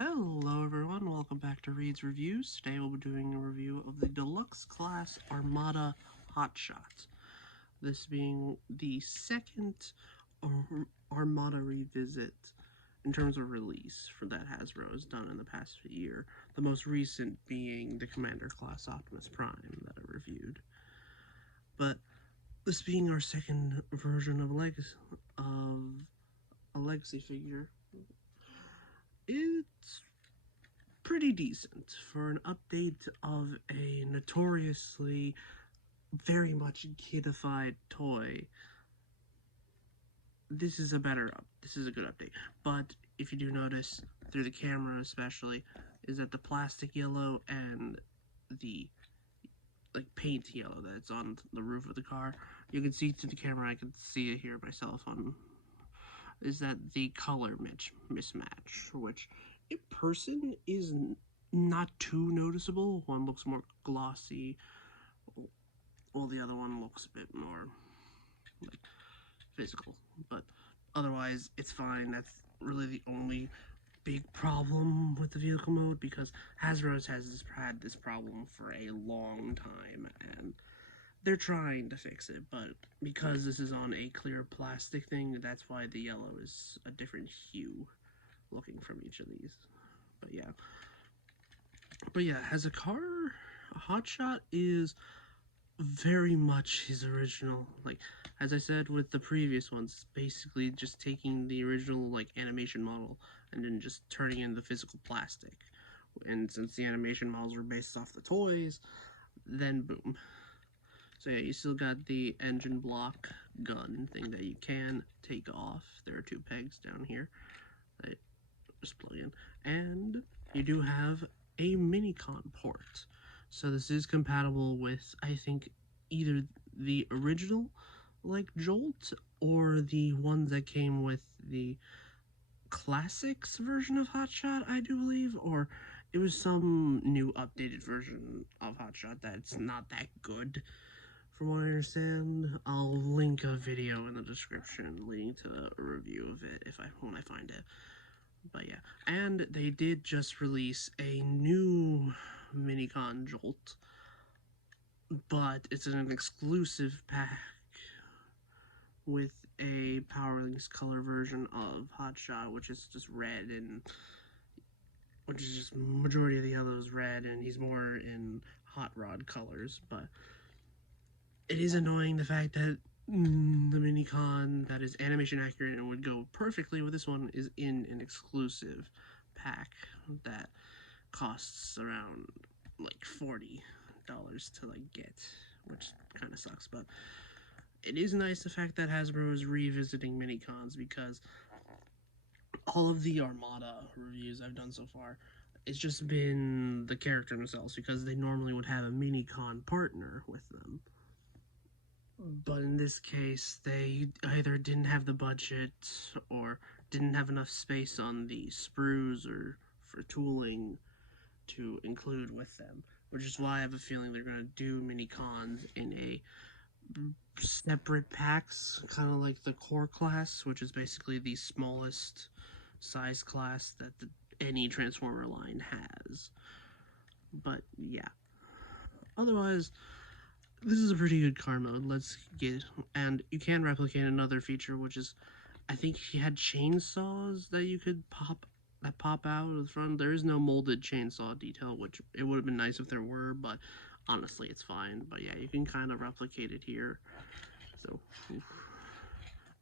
Hello everyone, welcome back to Reed's Reviews. Today we'll be doing a review of the Deluxe Class Armada Hotshot. This being the second Armada revisit in terms of release for that Hasbro has done in the past year. The most recent being the Commander Class Optimus Prime that I reviewed. But this being our second version of a legacy figure, it's pretty decent for an update of a notoriously very much kidified toy. This is a good update. But if you do notice through the camera especially, is that the plastic yellow and the paint yellow that's on the roof of the car, you can see through the camera, I can see it here myself on, is that the color mismatch, which in person is not too noticeable. One looks more glossy, while the other one looks a bit more like physical. But otherwise, it's fine. That's really the only big problem with the vehicle mode, because Hasbro's had this problem for a long time, and they're trying to fix it. But because this is on a clear plastic thing, that's why the yellow is a different hue looking from each of these. But yeah, as a car, a Hotshot is very much his original. Like, as I said with the previous ones, basically just taking the original animation model and then just turning in the physical plastic. And since the animation models were based off the toys, then boom. So yeah, you still got the engine block gun thing that you can take off. There are two pegs down here that just plug in. And you do have a Minicon port. So this is compatible with, I think, either the original Jolt or the ones that came with the classics version of Hotshot, I do believe, or it was some new updated version of Hotshot that's not that good. From what I understand, I'll link a video in the description leading to a review of it when I find it. But yeah, and they did just release a new Minicon Jolt, but it's an exclusive pack with a Power Links color version of Hotshot, which is just red, and which is just majority of the yellow is red, and he's more in Hot Rod colors. But it is annoying the fact that the Minicon that is animation accurate and would go perfectly with this one is in an exclusive pack that costs around $40 to get, which kind of sucks. But it is nice the fact that Hasbro is revisiting Minicons, because all of the Armada reviews I've done so far, it's just been the character themselves, because they normally would have a Minicon partner with them. But in this case, they either didn't have the budget or didn't have enough space on the sprues or for tooling to include with them, which is why I have a feeling they're going to do Minicons in a separate packs, kind of like the core class, which is basically the smallest size class that any Transformer line has. But yeah, otherwise, this is a pretty good car mode. And you can replicate another feature, which is, I think he had chainsaws that you could pop out of the front. There is no molded chainsaw detail, which it would have been nice if there were, but honestly, it's fine. But yeah, you can kind of replicate it here. So,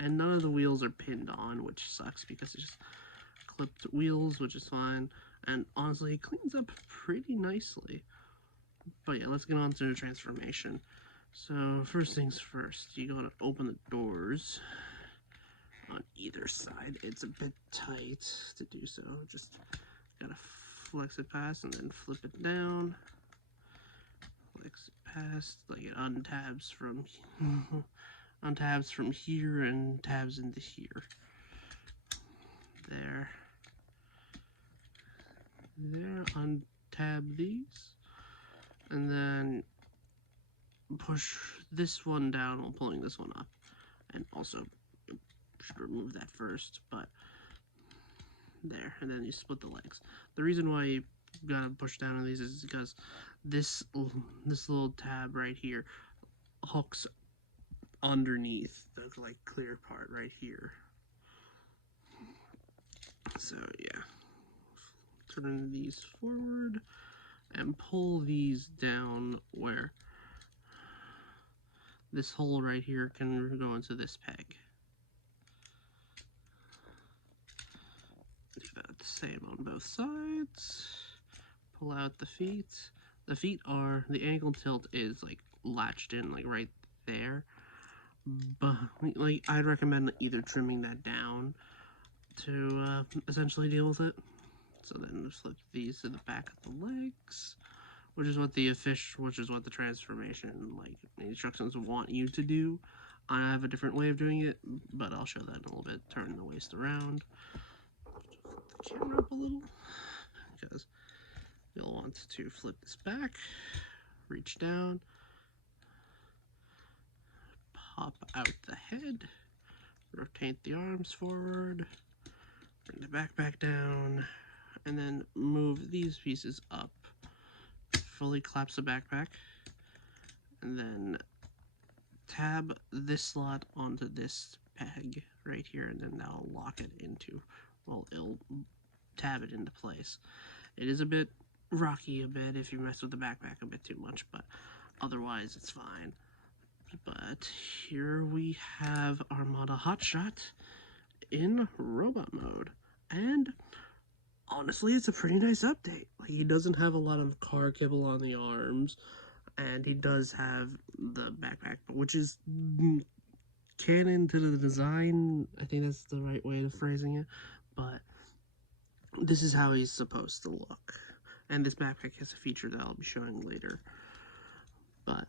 and none of the wheels are pinned on, which sucks, because it's just clipped wheels, which is fine. And honestly, it cleans up pretty nicely. But yeah, let's get on to the transformation. So first things first, you gotta open the doors on either side. It's a bit tight to do so. Just gotta flex it past and then flip it down. Flex it past, it untabs from here and tabs into here. There. Untab these, and then push this one down while pulling this one up, and also should remove that first. But there, and then you split the legs. The reason why you gotta push down on these is because this little tab right here hooks underneath the like clear part right here. So yeah, turn these forward and pull these down where this hole right here can go into this peg. Do that the same on both sides. Pull out the feet. The feet are, the ankle tilt is like latched in like right there. But like I'd recommend either trimming that down to essentially deal with it. So then just flip these to the back of the legs, which is what the transformation like instructions want you to do. I have a different way of doing it, but I'll show that in a little bit. Turn the waist around. Flip the camera up a little, because you'll want to flip this back, reach down, pop out the head, rotate the arms forward, bring the back down, and then move these pieces up. Fully collapse the backpack, and then tab this slot onto this peg right here, and then that'll lock it into, well, it'll tab it into place. It is a bit rocky if you mess with the backpack a bit too much, but otherwise it's fine. But here we have Armada Hotshot in robot mode, and honestly it's a pretty nice update. Like, he doesn't have a lot of car kibble on the arms, and he does have the backpack, which is canon to the design. I think that's the right way of phrasing it, but this is how he's supposed to look. And this backpack has a feature that I'll be showing later. But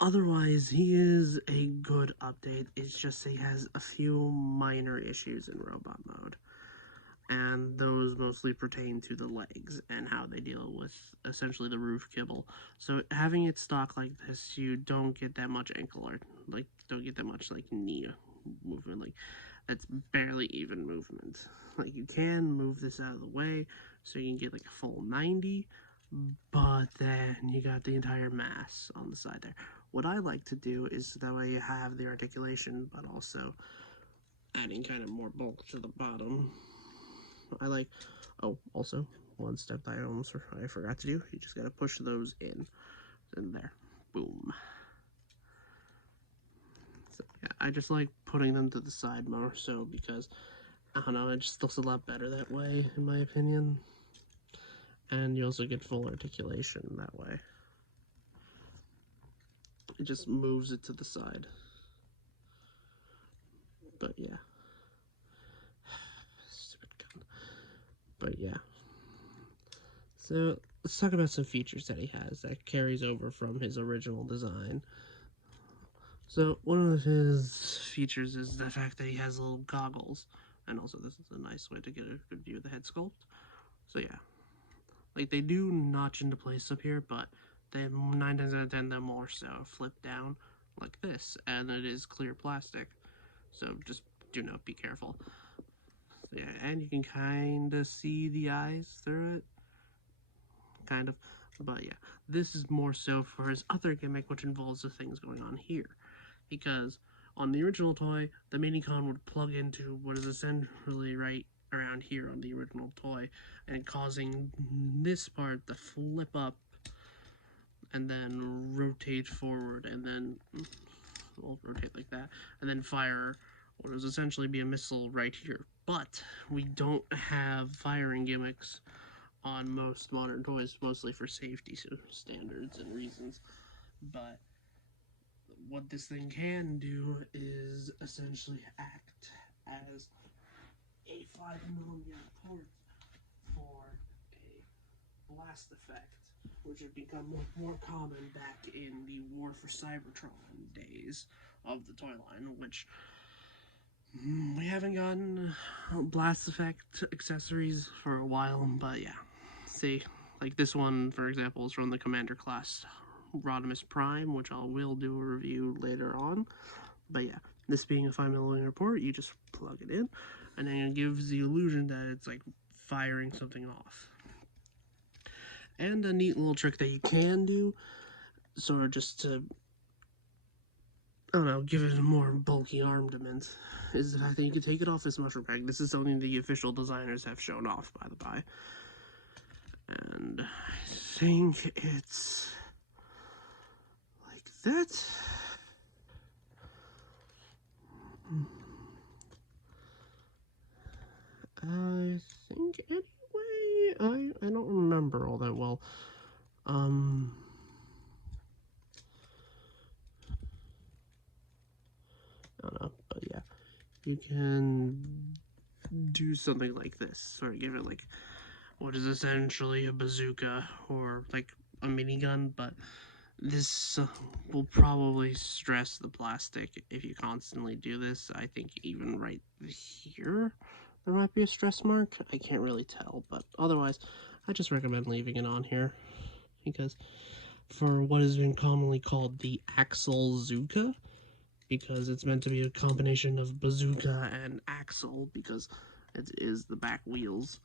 otherwise, he is a good update. It's just he has a few minor issues in robot mode. And those mostly pertain to the legs and how they deal with essentially the roof kibble. So having it stock like this, you don't get that much ankle or like don't get that much like knee movement. Like, that's barely even movement. Like, you can move this out of the way so you can get like a full 90, but then you got the entire mass on the side there. What I like to do is that way you have the articulation, but also adding kind of more bulk to the bottom. I like, oh, also, one step I forgot to do, you just gotta push those in there, boom. So, yeah, I just like putting them to the side more so because, I don't know, it just looks a lot better that way, in my opinion. And you also get full articulation that way. It just moves it to the side. But yeah. Stupid gun. But yeah. So let's talk about some features that he has that carries over from his original design. So one of his features is the fact that he has little goggles. And also this is a nice way to get a good view of the head sculpt. So yeah. Like, they do notch into place up here, but they 9 times out of 10 they're more so flip down like this, and it is clear plastic. So just be careful. So yeah, and you can kind of see the eyes through it. Kind of. But yeah, this is more so for his other gimmick, which involves the things going on here. Because on the original toy, the Minicon would plug into what is essentially right around here on the original toy, and causing this part to flip up and then rotate forward, and then we'll rotate like that, and then fire what would essentially be a missile right here. But we don't have firing gimmicks on most modern toys, mostly for safety standards and reasons. But what this thing can do is essentially act as a 5mm port for a blast effect, which had become more common back in the War for Cybertron days of the toy line, which we haven't gotten blast effect accessories for a while, but yeah. See, like this one, for example, is from the Commander class Rodimus Prime, which I will do a review later on. But yeah, this being a 5mm port, you just plug it in, and then it gives the illusion that it's like firing something off. And a neat little trick that you can do, sort of just to, I don't know, give it a more bulky armament, is that I think you can take it off this mushroom bag. This is something the official designers have shown off, by the by. And I think it's like that. I think anyway, I don't remember all that well. I don't know, but yeah, you can do something like this, or give it like what is essentially a bazooka or like a minigun, but this will probably stress the plastic if you constantly do this. I think even right here there might be a stress mark. I can't really tell, but otherwise I just recommend leaving it on here because for what has been commonly called the axle Zuka, because it's meant to be a combination of bazooka and axle because it is the back wheels.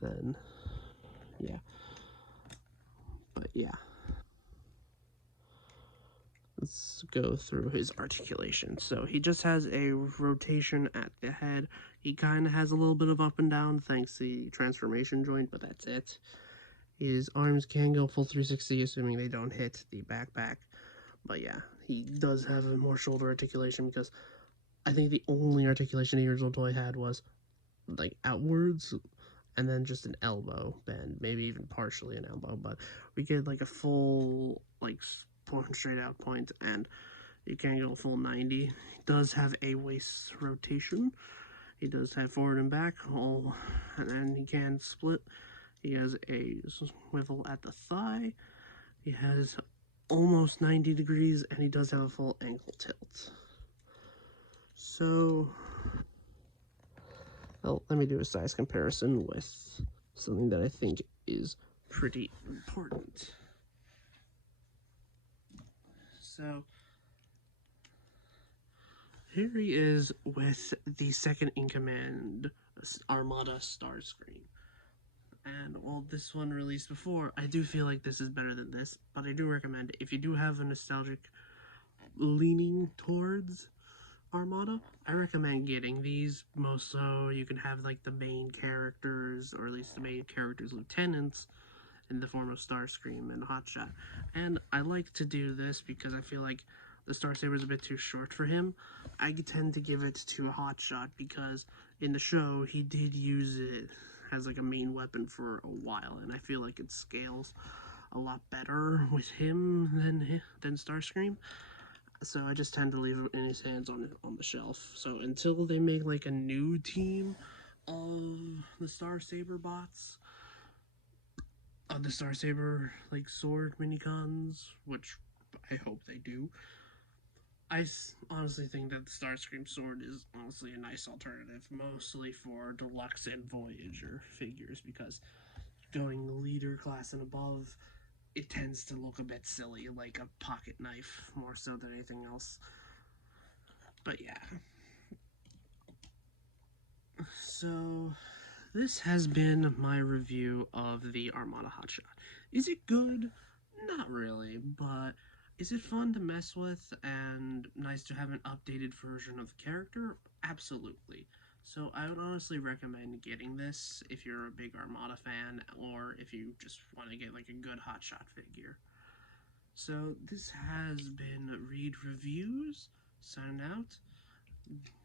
Then yeah, but yeah, let's go through his articulation. So he just has a rotation at the head. He kind of has a little bit of up and down thanks to the transformation joint, but that's it. His arms can go full 360, assuming they don't hit the backpack. But yeah, he does have a more shoulder articulation because I think the only articulation the original toy had was like outwards and then just an elbow bend, maybe even partially an elbow, but we get like a full like point straight out point, and you can't go full 90. He does have a waist rotation. He does have forward and back, all, and then he can split. He has a swivel at the thigh. He has almost 90 degrees, and he does have a full ankle tilt. So, well, let me do a size comparison with something that I think is pretty important. So, here he is with the second in command Armada Starscream. And while this one released before, I do feel like this is better than this, but I do recommend it. If you do have a nostalgic leaning towards Armada, I recommend getting these, most so you can have like the main characters, or at least the main characters' lieutenants, in the form of Starscream and Hotshot. And I like to do this because I feel like the Star Saber is a bit too short for him. I tend to give it to Hotshot because in the show he did use it as like a main weapon for a while, and I feel like it scales a lot better with him than Starscream. So I just tend to leave it in his hands on the shelf. So until they make like a new team of the Star Saber bots, the Star Saber like sword minicons, which I hope they do, I honestly think that the Starscream sword is honestly a nice alternative, mostly for Deluxe and Voyager figures, because going leader class and above, it tends to look a bit silly, like a pocket knife, more so than anything else. But yeah. So, this has been my review of the Armada Hotshot. Is it good? Not really, but is it fun to mess with and nice to have an updated version of the character? Absolutely. So I would honestly recommend getting this if you're a big Armada fan, or if you just want to get like a good Hotshot figure. So this has been Reed Reviews, signing out.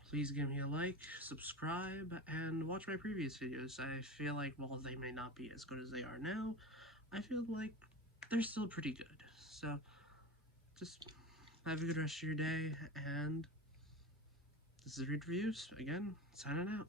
Please give me a like, subscribe, and watch my previous videos. I feel like while they may not be as good as they are now, I feel like they're still pretty good. So just have a good rest of your day, and this is Reed Reviews, again, signing out.